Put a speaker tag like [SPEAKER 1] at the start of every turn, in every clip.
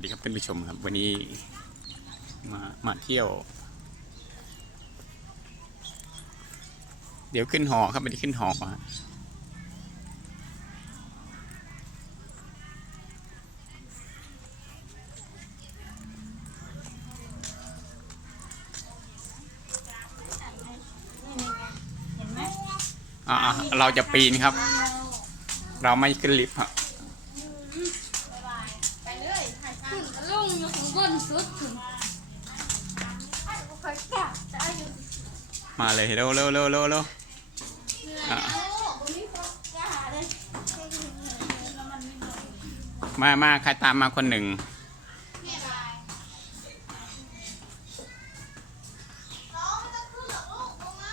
[SPEAKER 1] วัสดีครับท่านผู้ชมครับ วันนี้มามาเที่ยว เดี๋ยวขึ้นหอครับไม่ได้ขึ้นหอมาอ่าเราจะปีนครับ เราไม่ขึ้นลิฟต์ครับ มาเลยเร็วเร็วเร็วเร็วเร็วอะมามาใครตามมาคนหนึ่ง
[SPEAKER 2] เนี่ยลายกลูกลงมา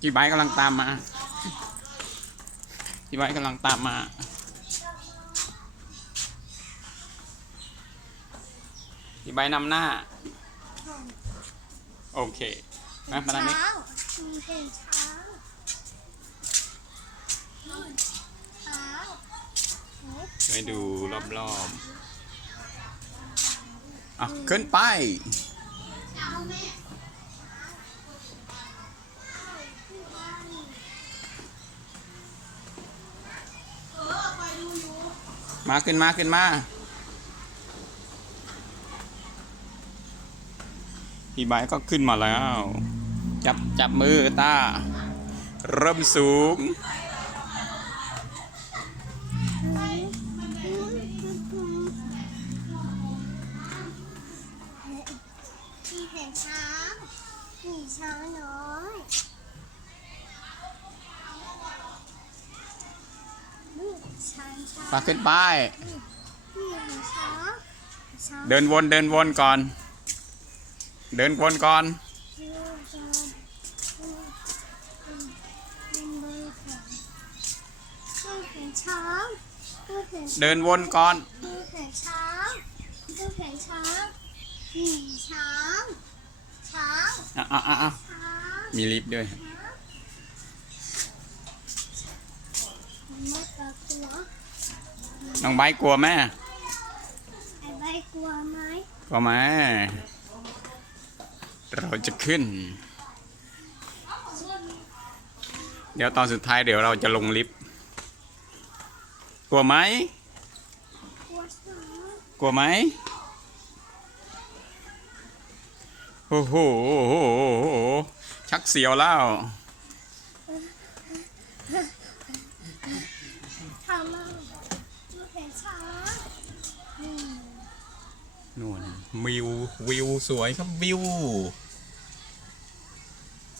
[SPEAKER 1] จีไบกำลังตามมาจีไบค์กำลังตามมา จีไบค์นำหน้า โอเคมามาทางนี้
[SPEAKER 2] เช้าเห็นเช้าเช้า
[SPEAKER 1] ไปดูรอบๆ อะ ขึ้นไป
[SPEAKER 2] เช้าแม่
[SPEAKER 1] มาขึ้นมาขึ้นมา พี่ไบก็ขึ้นมาแล้ว จับจับมือตา เริ่มสูง
[SPEAKER 2] มีเห็นช้างมีช้างน้อยนี่ช้างช้าง
[SPEAKER 1] มาขึ้นไป
[SPEAKER 2] นี่ช้างช้าง
[SPEAKER 1] เดินวนเดินวนก่อน เดินวนก่อน
[SPEAKER 2] เบอร์ของนี่เห็นช้างนี่เห็น
[SPEAKER 1] เดินวนก่อน
[SPEAKER 2] ช้างนี่เห็นช้างนี่ช้างช้าง
[SPEAKER 1] อะอะอะอะ
[SPEAKER 2] ช้าง
[SPEAKER 1] มีลิฟต์ด้วย
[SPEAKER 2] มันไม่กลัว
[SPEAKER 1] น้องไบค์กลัวแม่
[SPEAKER 2] ไอ้ใบกลัวไหม
[SPEAKER 1] กลัวไหม เราจะขึ้น เดี๋ยวตอนสุดท้ายเดี๋ยวเราจะลงลิฟต์กลัวไหม
[SPEAKER 2] กลัว
[SPEAKER 1] ไหมโอ้โหชักเสียวแล้ว
[SPEAKER 2] ทำมาดูเห็นช้างนี่
[SPEAKER 1] นู่นวิววิวสวยครับวิว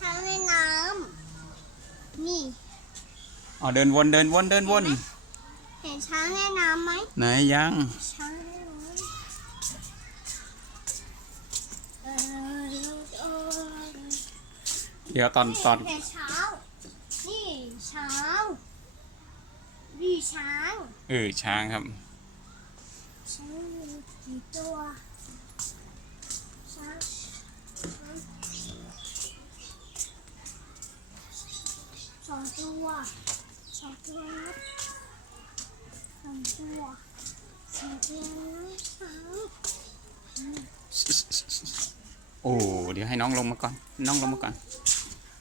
[SPEAKER 2] ช้างในน้ำนี่
[SPEAKER 1] เอาเดินวนเดินวนเดินวน
[SPEAKER 2] เห็นช้างในน้ำไหม
[SPEAKER 1] ไหนยัง
[SPEAKER 2] ช้างในน้ำเออเออ
[SPEAKER 1] เดี๋ยวตอนตอน
[SPEAKER 2] เห็นช้างนี่ช้างนี่ช้าง
[SPEAKER 1] เออช้างครับ
[SPEAKER 2] ช้างมี กี่ตัวช้างสองตัวสองตัวสองตัวสองตัวช้าง
[SPEAKER 1] โอ้เดี๋ยวให้น้องลงมาก่อน น้องลงมาก่อน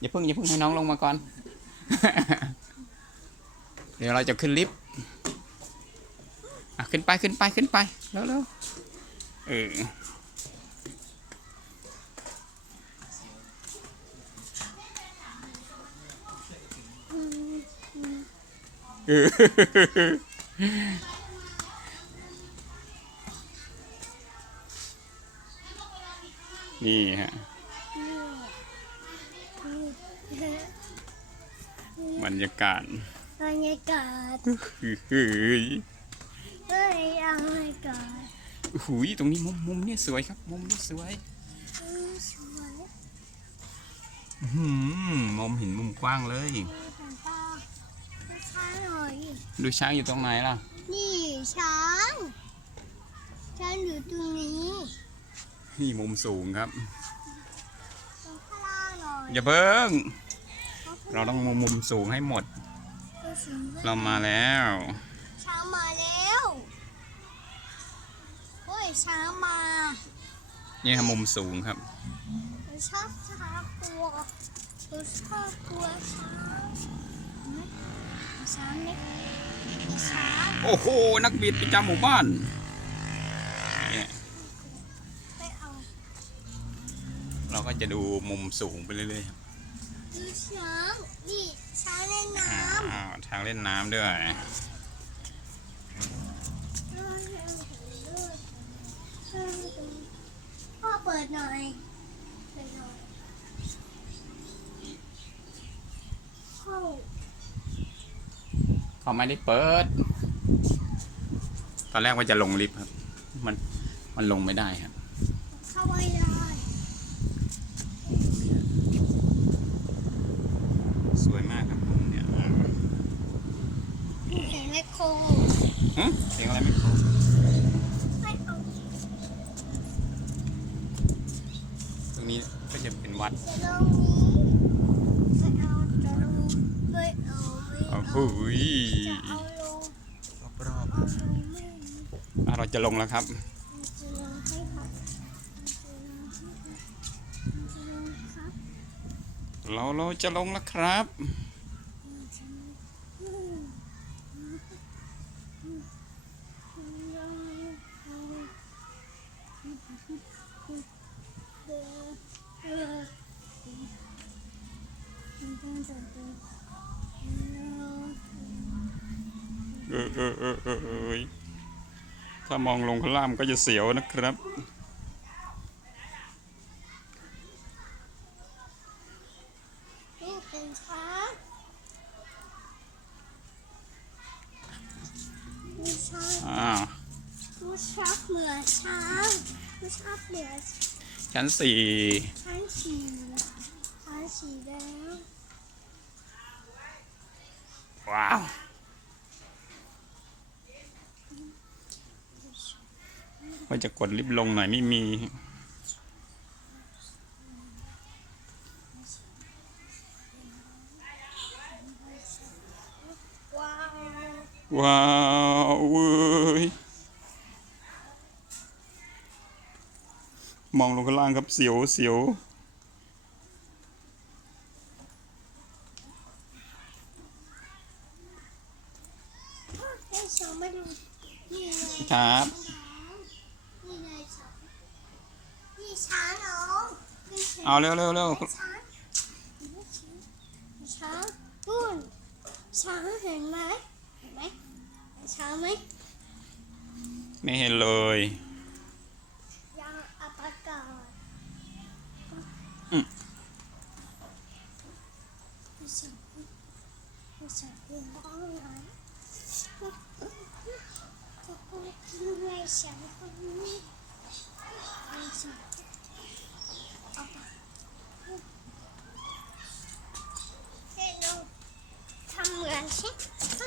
[SPEAKER 1] อย่าเพิ่งอย่าเพิ่งให้น้องลงมาก่อน เดี๋ยวเราจะขึ้นลิฟต์ อะขึ้นไปขึ้นไปขึ้นไปเร็วเร็วเออเออนี่ฮะบรรยากาศ
[SPEAKER 2] บรรยากาศ
[SPEAKER 1] เฮ้ย
[SPEAKER 2] เฮ้ยบ รรยากาศ
[SPEAKER 1] หุยตรงนี้มุมมุมเนี่ยสวยครับ มุมนี้สวย
[SPEAKER 2] เออสวย
[SPEAKER 1] อื้อหืมมองเห็นมุมกว้างเลย
[SPEAKER 2] มีแผ่นตาช้างหน่อย
[SPEAKER 1] ดูช้างอยู่ตรงไหนล่ะ
[SPEAKER 2] นี่ช้าง ช้างอยู่ตรงนี้
[SPEAKER 1] นี่มุมสูงครับ
[SPEAKER 2] ตรงข้างล่างหน่อย
[SPEAKER 1] อย่าเพิ่งเราต้องมุมมุมสูงให้หมด
[SPEAKER 2] ก็สูง
[SPEAKER 1] เรามาแล้ว
[SPEAKER 2] ชยช้างมา
[SPEAKER 1] นี่ครับมุมสูงครับ
[SPEAKER 2] หนูชอบช้างกลัวหนูชอบกลัวช้างเห็นไหมช้างนี่ช้าง
[SPEAKER 1] โอ้โหนักบินประจำหมู่บ้านเนี่ย
[SPEAKER 2] ไปเอา
[SPEAKER 1] เราก็จะดูมุมสูงไปเรื่อยๆครับ
[SPEAKER 2] ดูช้างนี่ช้างเล่นน้
[SPEAKER 1] อ่าทางเล่นน้ำด้วยำ
[SPEAKER 2] พ่อเปิดหน่อยเปิดหน่อยห้อง
[SPEAKER 1] เขาไม่ได้เปิด ตอนแรกว่าจะลงลิฟต์ครับ มันมันลงไม่ได้ครับ
[SPEAKER 2] เข้าไปได้
[SPEAKER 1] สวยมากครับมุมเนี่ย
[SPEAKER 2] เห็นไหมโค
[SPEAKER 1] ฮะเสียงอะไรไม่รู้
[SPEAKER 2] ไม่เอา
[SPEAKER 1] ตรง นี้ก็จะเป็นวัด
[SPEAKER 2] จะลงนี้ไม่เอาจะลงไม่เอาไม่
[SPEAKER 1] โอ้
[SPEAKER 2] เอา
[SPEAKER 1] โหย
[SPEAKER 2] จะเอาลง
[SPEAKER 1] รอบ
[SPEAKER 2] เอาลงไม่
[SPEAKER 1] ๆอะเราจะลงแล้วครับ
[SPEAKER 2] จะลงให้ครับจะลงให้ครับจะลงครับ
[SPEAKER 1] เราเราจะลงแล้วครับ เออเออเออเออเอยถ้ามองลงข้างล่างก็จะเสียวนะครับ
[SPEAKER 2] นี่เป็นช้างมีช้าง
[SPEAKER 1] อ่า
[SPEAKER 2] ผู้ชอบเหมือนช้างผู้ชอบเหมือน
[SPEAKER 1] ชั้นสี่
[SPEAKER 2] ช้างฉี่ช้างฉี่แล้ว
[SPEAKER 1] ว้าว ว่าจะกดลิฟต์ลงหน่อยไม่มี
[SPEAKER 2] ว้าว
[SPEAKER 1] ว้าวเว้ย มองลงข้างล่างครับเสียวเสียว
[SPEAKER 2] ให้ช้างมาดูนี่ไง
[SPEAKER 1] ครับเอาเร็วเร็วเร็ว
[SPEAKER 2] ช้างนู่นช้างเห็นไหมเห็นไหมช้างไหม
[SPEAKER 1] ไม่เห็นเลย
[SPEAKER 2] ยังอัปกาศ
[SPEAKER 1] อืม
[SPEAKER 2] ผู้ชายผู้ชายเป็นบ้างนจะพูด ไม่ใช่คนนี้ไม่ใช่เอาไปเฮ้ยน้องทำเหมือนใช่ไหม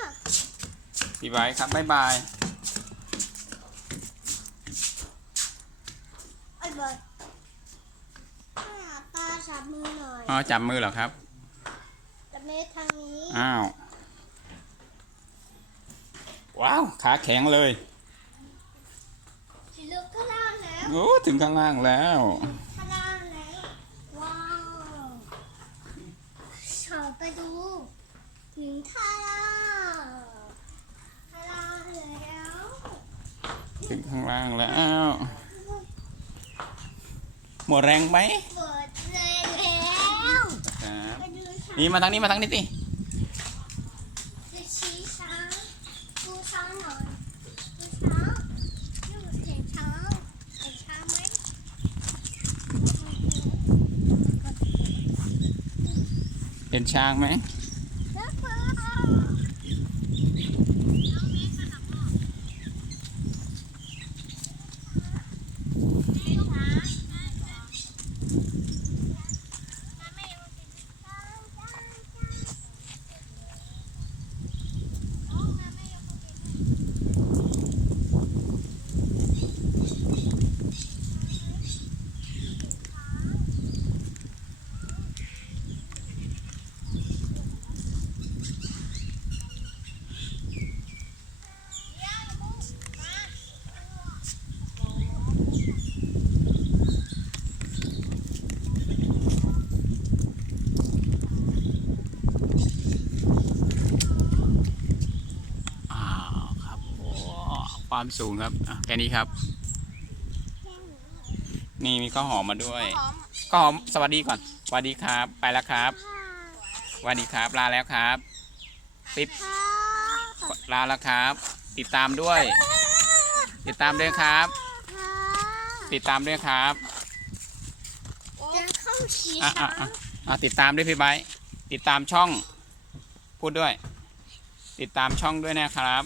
[SPEAKER 1] พี่ไบร์ทครับบ๊ายบาย
[SPEAKER 2] ไอ้เบิร์ดให้อาตาจับมือหน่อย
[SPEAKER 1] อ๋อ จับมือเหรอครับ
[SPEAKER 2] จับมือทางนี้
[SPEAKER 1] อ้าว ว้าว ขาแข็งเลย
[SPEAKER 2] สิลูกข้างล่างแล้ว
[SPEAKER 1] โอ้ถึงข้างล่างแล้ว
[SPEAKER 2] ข้างล่างแล้วว้าวขอไปดูถึงข้างล่างข้างล่างแล้ว
[SPEAKER 1] ถึงข้างล่างแล้ว หมดแรงไหม
[SPEAKER 2] เปิดเลยแล้ว
[SPEAKER 1] ครับ
[SPEAKER 2] ไปดูช้าง
[SPEAKER 1] นี่มาทางนี้มาทางนี้สิ
[SPEAKER 2] จะชี้ช้างดูช้างหน่อยดูช้างดูเห็นช้างเห็นช้างไหม
[SPEAKER 1] เห็น ช้างไหม ความสูงครับอะแค่นี้ครับ นี่มีข้าวหอมมาด้วย
[SPEAKER 3] หอม
[SPEAKER 1] ข้าวหอมสวัสดีก่อนสวัสดีครับ ไปแล้วครับสวัสดีครับลาแล้วครับ ติดลาแล้วครับ ติดตามด้วย ติดตามด้วยครับ ติดตามด้วยครับ
[SPEAKER 2] จะเข้าชี
[SPEAKER 1] อะ
[SPEAKER 2] ช้า
[SPEAKER 1] อะอะอะติดตามด้วยพี่ไบร์ทติดตามช่อง พูดด้วย ติดตามช่องด้วยนะครับ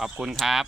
[SPEAKER 1] ขอบคุณครับ